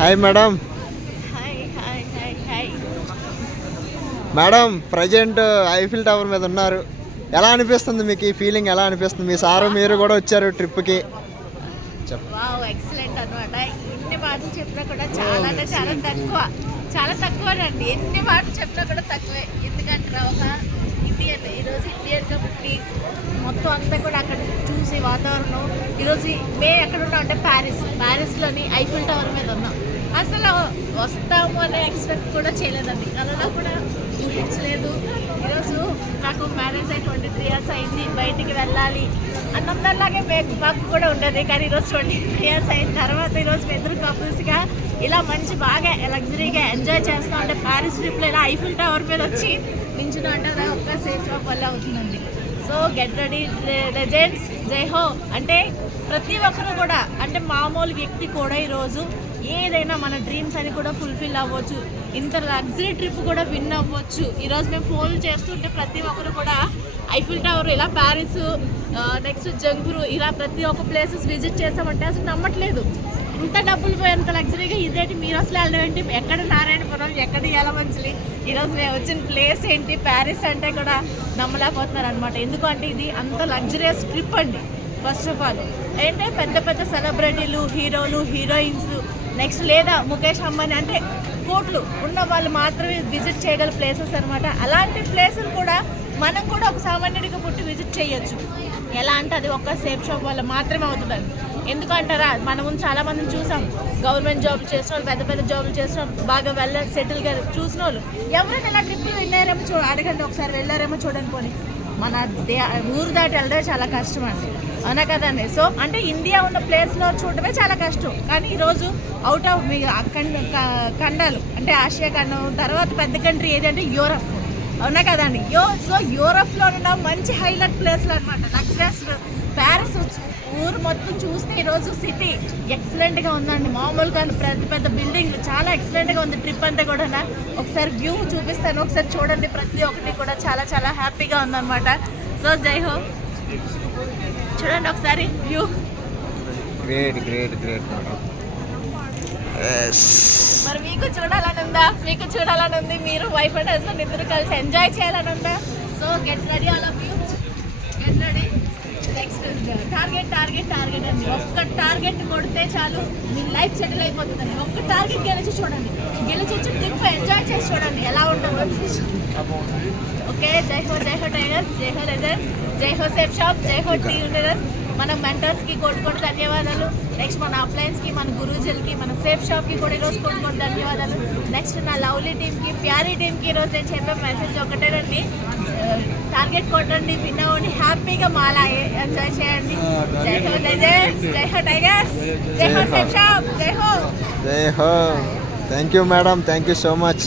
Hi madam. Hi hi hi hi. Madam present Eiffel tower మీద ఉన్నారు. ఎలా అనిపిస్తుంది మీకు? ఈ ఫీలింగ్ ఎలా అనిపిస్తుంది? మీ సారు మీరు కూడా వచ్చారు ట్రిప్కి. వావ్ ఎక్సలెంట్ అనమాట. ఎన్ని మాటలు చెప్పినా కూడా చాలా అంటే చాలా తక్కువ అండి. ఎన్ని మాటలు చెప్పినా కూడా తక్కువే. ఎందుకంటే ఒక ఇండియన్ ఈరోజు ఇండియన్గా పుట్టి మొత్తం అంతా కూడా అక్కడ చూసి వాతావరణం. ఈరోజు మేము ఎక్కడ ఉన్నాం అంటే ప్యారిస్లోని ఐఫిల్ టవర్ మీద ఉన్నాం. అసలు వస్తాము అనే ఎక్స్పెక్ట్ కూడా చేయలేదండి. కరోనా కూడా ఊహించలేదు. ఈరోజు నాకు మ్యారేజ్ అయి 23 years అయింది. బయటికి వెళ్ళాలి అన్నందరిలాగే మాకు కూడా ఉండదు. కానీ ఈరోజు 23 years అయిన తర్వాత ఈరోజు ఇద్దరు కపుల్స్గా ఇలా మంచి బాగా లగ్జరీగా ఎంజాయ్ చేస్తాం అంటే ప్యారిస్ ట్రిప్లో ఇలా ఐఫిల్ టవర్ మీద వచ్చి నించున అంటే ఒక్క సేఫ్ షాప్ వల్ల అవుతుందండి. సో గెట్ రెడీ లెజెండ్స్, జై హో. అంటే ప్రతి ఒక్కరు కూడా అంటే మామూలు వ్యక్తి కూడా ఈరోజు ఏదైనా మన డ్రీమ్స్ అని కూడా ఫుల్ఫిల్ అవ్వచ్చు. ఇంత లగ్జరీ ట్రిప్ కూడా విన్ అవ్వచ్చు. ఈరోజు మేము ఫోన్లు చేస్తుంటే ప్రతి ఒక్కరు కూడా ఐఫిల్ టవర్, ఇలా ప్యారిస్, నెక్స్ట్ జంగురు, ఇలా ప్రతి ఒక్క ప్లేసెస్ విజిట్ చేసామంటే అసలు నమ్మట్లేదు. ఇంత డబ్బులు పోయేంత లగ్జరీగా ఇదేంటి, మీరు అసలు వెళ్ళడం ఏంటి, ఎక్కడ నారాయణపురం, ఎక్కడ యలమంచిలి, ఈరోజు మేము వచ్చిన ప్లేస్ ఏంటి ప్యారిస్ అంటే కూడా నమ్మలేకపోతున్నారు అనమాట. ఎందుకంటే ఇది అంత లగ్జరియస్ ట్రిప్ అండి. ఫస్ట్ ఆఫ్ ఆల్ ఏంటంటే పెద్ద పెద్ద సెలబ్రిటీలు, హీరోలు, హీరోయిన్స్, నెక్స్ట్ లేదా ముఖేష్ అంబానీ అంటే కోట్లు ఉన్న వాళ్ళు మాత్రమే విజిట్ చేయగల ప్లేసెస్ అనమాట. అలాంటి ప్లేసులు కూడా మనం కూడా ఒక సామాన్యుడిగా పుట్టి విజిట్ చేయొచ్చు. ఎలా అంటే అది ఒక్క సేఫ్ షాప్ వల్ల మాత్రమే అవుతుంది. ఎందుకంటారా, మనము చాలా మందిని చూసాం. గవర్నమెంట్ జాబ్ చేసిన వాళ్ళు, పెద్ద పెద్ద జాబులు చేసిన వాళ్ళు, బాగా సెటిల్గా చూసిన వాళ్ళు ఎవరైనా ఇలా ట్రిప్లు వెళ్ళారేమో అడగండి ఒకసారి. వెళ్ళారేమో చూడండి. పోనీ మన ఊరు దాటి వెళ్ళడం చాలా కష్టం అండి, అవునా కదండి. సో అంటే ఇండియా ఉన్న ప్లేస్లో చూడటమే చాలా కష్టం. కానీ ఈరోజు అవుట్ ఆఫ్ మీ ఖండాలు అంటే ఆసియా ఖండం తర్వాత పెద్ద కంట్రీ ఏదంటే యూరప్, అవునా కదండి. సో యూరప్లో ఉన్న మంచి హైలైట్ ప్లేస్లు అనమాట. లగ్జరియస్ ప్యారిస్ ఊరు మొత్తం చూస్తే ఈరోజు సిటీ ఎక్సలెంట్గా ఉందండి. మామూలుగా పెద్ద పెద్ద బిల్డింగ్లు చాలా ఎక్సలెంట్గా ఉంది. ట్రిప్ అంతా కూడా ఒకసారి వ్యూ చూపిస్తాను, ఒకసారి చూడండి. ప్రతి ఒక్కటి కూడా చాలా చాలా హ్యాపీగా ఉందన్నమాట. సో జై హో, చూడండి ఒకసారి వ్యూ. Great great great. మరి మీకు చూడాలని ఉందా? మీకు చూడాలని ఉంది. మీరు వైఫ్ అండ్ హస్బెండ్ ఇద్దరు కలిసి ఎంజాయ్ చేయాలని ఉందా? So get ready, all of you get ready. Next target అండి. ఒక్క టార్గెట్ కొడితే చాలు మీ లైఫ్ సెటిల్ అయిపోతుందండి. ఒక్క టార్గెట్ గెలిచి చూడండి, గెలిచి వచ్చి ట్రిప్ ఎంజాయ్ చేసి చూడండి ఎలా ఉంటుందో. ఓకే, జై హో టైగర్స్, జై హో లెజెండ్స్, జై హో సేఫ్ షాప్, జై హో టీ యూనివర్స్. మన మెంటర్స్కి కోటి ధన్యవాదాలు. నెక్స్ట్ మన అప్లయన్స్కి, మన గురూజీలకి, మన సేఫ్ షాప్కి కూడా ఈరోజు కోటి ధన్యవాదాలు. నెక్స్ట్ నా లవ్లీ టీమ్కి, ప్యారీ టీమ్కి ఈరోజు నేను చెప్పే మెసేజ్ ఒకటేనండి, టార్గెట్ కొట్టండి, విన్ అవ్వండి, హ్యాపీగా మాలా ఎంజాయ్ చేయండి. జై హో లెజెండ్స్, జై హో టైగర్స్, జై హో సేఫ్ షాప్, జై హో. Thank you madam, thank you so much.